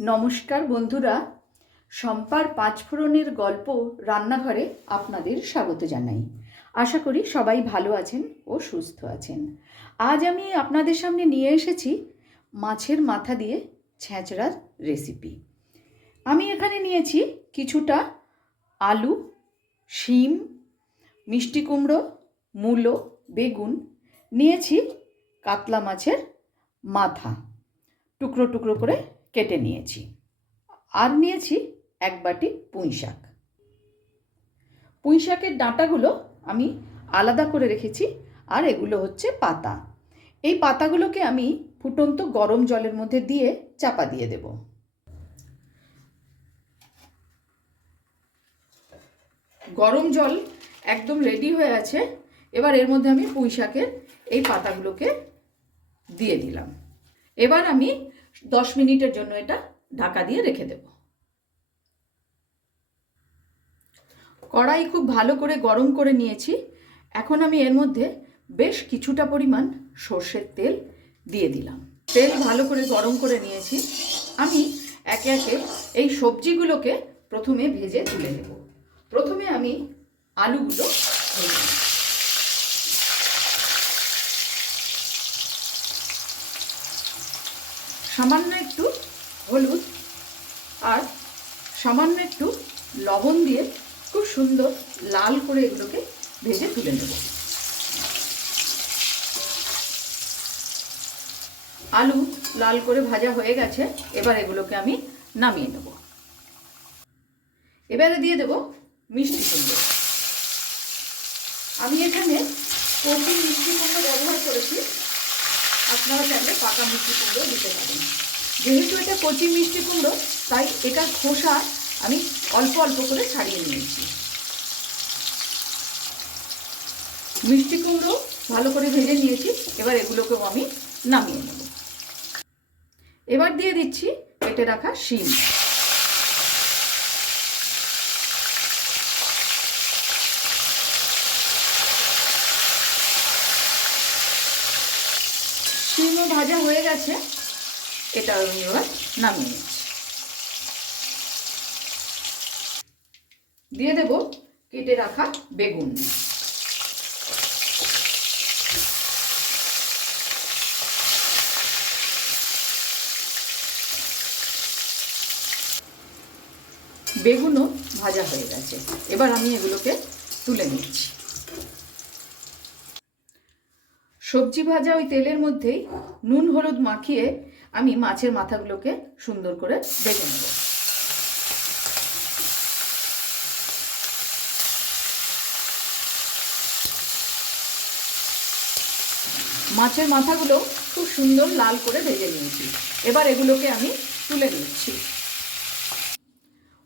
নমস্কার বন্ধুরা, শম্পার পাঁচফোড়নের গল্প রান্নাঘরে আপনাদের স্বাগত জানাই। আশা করি সবাই ভালো আছেন ও সুস্থ আছেন। আজ আমি আপনাদের সামনে নিয়ে এসেছি মাছের মাথা দিয়ে ছ্যাঁচড়ার রেসিপি। আমি এখানে নিয়েছি কিছুটা আলু, শিম, মিষ্টি কুমড়ো, মূলো, বেগুন, নিয়েছি কাতলা মাছের মাথা। টুকরো টুকরো করে কেটে নিয়েছি। আর নিয়েছি এক বাটি পুঁই শাক। পুঁই শাকের ডাঁটাগুলো আমি আলাদা করে রেখেছি আর এগুলো হচ্ছে পাতা। এই পাতাগুলোকে আমি ফুটন্ত গরম জলের মধ্যে দিয়ে চাপা দিয়ে দেব। গরম জল একদম রেডি হয়ে আছে। এবার এর মধ্যে আমি পুঁই শাকের এই পাতাগুলোকে দিয়ে দিলাম। এবার আমি দশ মিনিটের জন্য এটা ঢাকা দিয়ে রেখে দেব। কড়াই খুব ভালো করে গরম করে নিয়েছি। এখন আমি এর মধ্যে বেশ কিছুটা পরিমাণ সর্ষের তেল দিয়ে দিলাম। তেল ভালো করে গরম করে নিয়েছি। আমি একে একে এই সবজিগুলোকে প্রথমে ভেজে তুলে নেব। প্রথমে আমি আলুগুলো ভেজে নেব সামান্য একটু হলুদ আর সামান্য একটু লবণ দিয়ে খুব সুন্দর লাল করে এগুলোকে ভেজে তুলে নেব। আলু লাল করে ভাজা হয়ে গেছে, এবার এগুলোকে আমি নামিয়ে নেব। এবারে দিয়ে দেব মিষ্টি কুমড়ো। আমি এখানে কচি মিষ্টি কুমড়ো ব্যবহার করেছি। আপনারা চাইলে পাকা মিষ্টি কুমড়ো দিতে পারেন। যেহেতু এটা কচি মিষ্টি কুমড়ো, তাই এটার খোসা আমি অল্প অল্প করে ছাড়িয়ে নিয়েছি। মিষ্টি কুমড়ো ভালো করে ভেজে নিয়েছি, এবার এগুলোকেও আমি নামিয়ে নেব। এবার দিয়ে দিচ্ছি কেটে রাখা শিম। ভাজা হয়ে গেছে, এটা আমি এবার নামিয়ে নিচ্ছি। দিয়ে দেব কেটে রাখা বেগুন। বেগুনও ভাজা হয়ে গেছে। এবার আমি এগুলোকে তুলে নিচ্ছি। সবজি ভাজা ওই তেলের মধ্যেই নুন হলুদ মাখিয়ে আমি মাছের মাথাগুলোকে সুন্দর করে বেজে নেব। মাছের মাথাগুলো খুব সুন্দর লাল করে ভেজে নিয়েছি। এবার এগুলোকে আমি তুলে নিচ্ছি।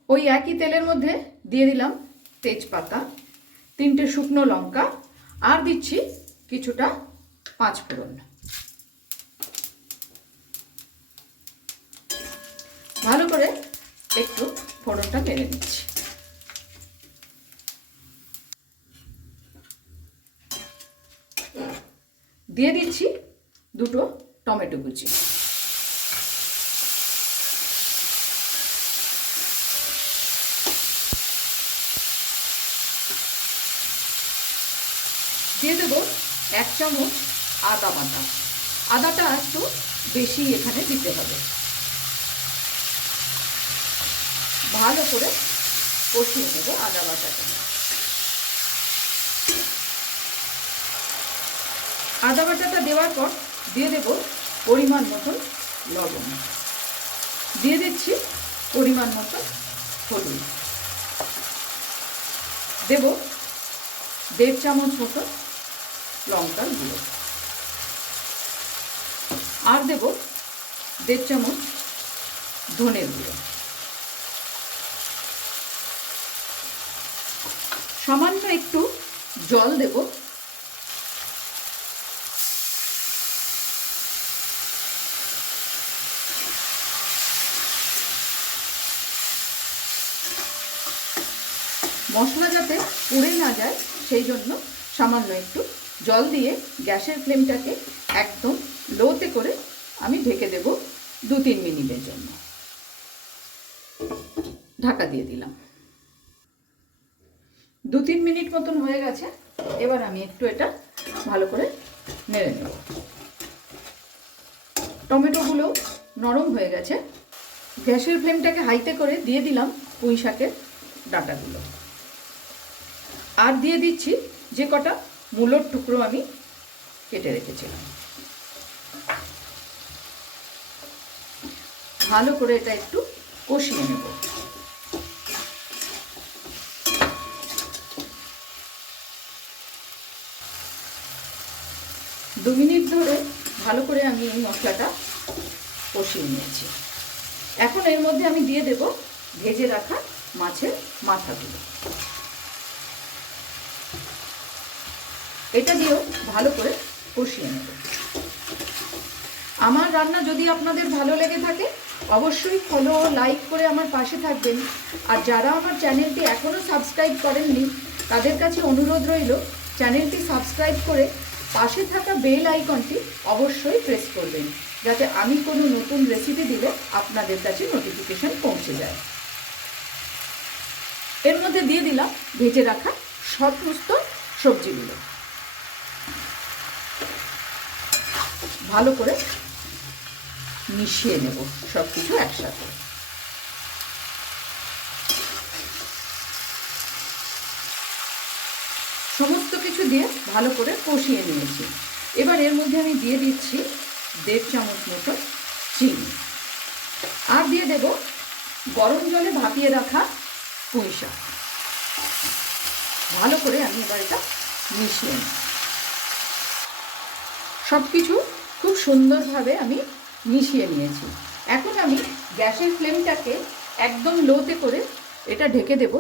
ওই একই তেলের মধ্যে দিয়ে দিলাম তেজপাতা, তিনটে শুকনো লঙ্কা, আর দিচ্ছি কিছুটা পাঁচ ফোড়ন। ভালো করে একটু ফোড়নটা মেরে নিচ্ছি। দিয়ে দিচ্ছি দুটো টমেটো কুচি। দিয়ে দেবো এক চামচ আদা বাটা। আদাটা একটু বেশি এখানে দিতে হবে। ভালো করে কষিয়ে নেব আদা বাটাটা। আদা বাটাটা দেওয়ার পর দিয়ে দেব পরিমাণ মতন লবণ। দিয়ে দিচ্ছি পরিমাণ মতন হলুদ। দেব দেড় চামচ মতো লঙ্কার গুঁড়ো। আর দেব দেড় চামচ ধনের গুঁড়ো। সামান্য একটু জল দেব। মশলা যাতে পুড়ে না যায়, সেই জন্য সামান্য একটু জল দিয়ে গ্যাসের ফ্লেমটাকে একদম লোতে করে আমি ঢেকে দেব দু তিন মিনিটের জন্য। ঢাকা দিয়ে দিলাম। দু তিন মিনিট মতন হয়ে গেছে। এবার আমি একটু এটা ভালো করে নেড়ে নেব। টমেটোগুলো নরম হয়ে গেছে। গ্যাসের ফ্লেমটাকে হাইতে করে দিয়ে দিলাম পুঁই শাকের ডাঁটাগুলো। আর দিয়ে দিচ্ছি যে কটা মূলোর টুকরো আমি কেটে রেখেছিলাম। ভালো করে এটা একটু কষিয়ে নেব। দু মিনিট ধরে ভালো করে আমি এই মশলাটা কষিয়ে নিয়েছি। এখন এর মধ্যে আমি দিয়ে দেব ভেজে রাখা মাছের মাথাগুলো। এটা দিয়েও ভালো করে কষিয়ে নেব। আমার রান্না যদি আপনাদের ভালো লেগে থাকে অবশ্যই ফলো লাইক করে আমার পাশে থাকবেন। আর যারা আমার চ্যানেলটি এখনও সাবস্ক্রাইব করেননি, তাদের কাছে অনুরোধ রইল চ্যানেলটি সাবস্ক্রাইব করে পাশে থাকা বেল আইকনটি অবশ্যই প্রেস করবেন, যাতে আমি কোনো নতুন রেসিপি দিলে আপনাদের কাছে নোটিফিকেশন পৌঁছে যায়। এর মধ্যে দিয়ে দিলাম ভেজে রাখা সমস্ত সবজিগুলো। ভালো করে মিশিয়ে নেব সব কিছু একসাথে। সমস্ত কিছু দিয়ে ভালো করে কষিয়ে নিয়েছি। এবার এর মধ্যে আমি দিয়ে দিচ্ছি দেড় চামচ মতো চিনি। আর দিয়ে দেব গরম জলে ভাপিয়ে রাখা পুঁই শাক। ভালো করে আমি এবার এটা মিশিয়ে নিই সব কিছু খুব সুন্দরভাবে আমি মিশিয়ে নিয়েছি। এখন আমি গ্যাসের ফ্লেমটাকে একদম লোতে করে এটা ঢেকে দেব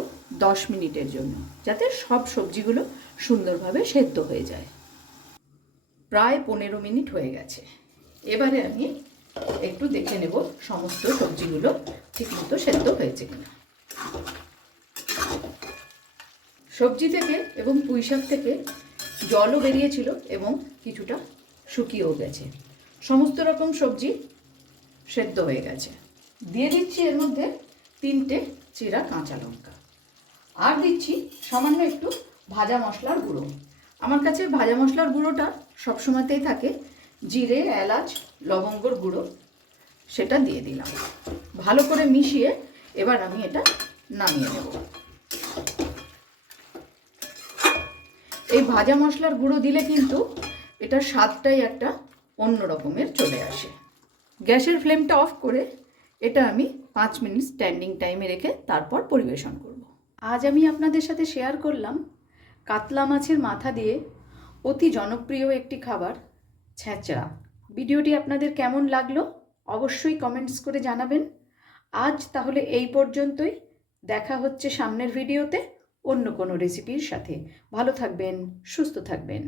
দশ মিনিটের জন্য, যাতে সব সবজিগুলো সুন্দরভাবে সেদ্ধ হয়ে যায়। প্রায় পনেরো মিনিট হয়ে গেছে। এবারে আমি একটু দেখে নেব সমস্ত সবজিগুলো ঠিকমতো সেদ্ধ হয়েছে কিনা। সবজি থেকে এবং পুঁই শাক থেকে জলও বেরিয়েছিল এবং কিছুটা শুকিয়েও গেছে। সমস্ত রকম সবজি সেদ্ধ হয়ে গেছে। দিয়ে দিচ্ছি এর মধ্যে তিনটে চিরা কাঁচা লঙ্কা। আর দিচ্ছি সামান্য একটু ভাজা মশলার গুঁড়ো। আমার কাছে ভাজা মশলার গুঁড়োটা সবসময়তেই থাকে। জিরে, এলাচ, লবঙ্গর গুঁড়ো, সেটা দিয়ে দিলাম। ভালো করে মিশিয়ে এবার আমি এটা নামিয়ে নেব। এই ভাজা মশলার গুঁড়ো দিলে কিন্তু এটার স্বাদটাই একটা অন্য রকমের চলে আসে। গ্যাসের ফ্লেমটা অফ করে এটা আমি পাঁচ মিনিট স্ট্যান্ডিং টাইমে রেখে তারপর পরিবেশন করব। আজ আমি আপনাদের সাথে শেয়ার করলাম কাতলা মাছের মাথা দিয়ে অতি জনপ্রিয় একটি খাবার, ছ্যাঁচড়া। ভিডিওটি আপনাদের কেমন লাগল অবশ্যই কমেন্টস করে জানাবেন। আজ তাহলে এই পর্যন্তই। দেখা হচ্ছে সামনের ভিডিওতে অন্য কোনো রেসিপির সাথে। ভালো থাকবেন, সুস্থ থাকবেন।